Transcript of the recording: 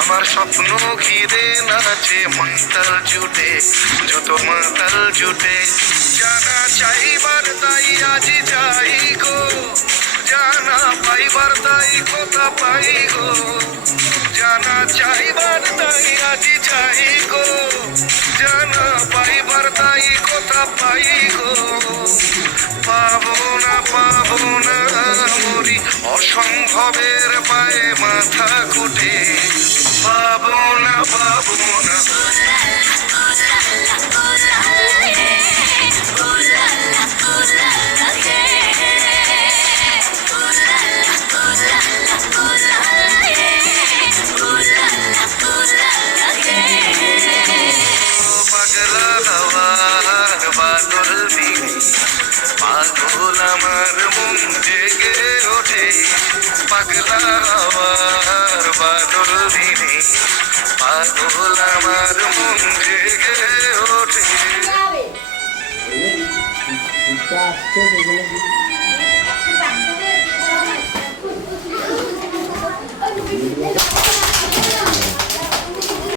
আমার স্বপ্ন ঘিরে নাচে মাতাল জুটে, যত মাতাল জুটে। জানা চাইবার তাই আজি যাই গো, জানা পাইবার তাই কথা পাই গো। জানা চাইবার তাই আজি যাই গো, জানা পাইবার তাই কথা পাই গো। পাবো না মরি অসম্ভবের পায়ে মাথা কুটে। পাবো না পাগলা হওয়ার বাদল দিনে পাগল আমার মন জেগে ওঠে। পাগলা হওয়ার বাদল দিনে পাগল আমার মন জেগে ওঠে।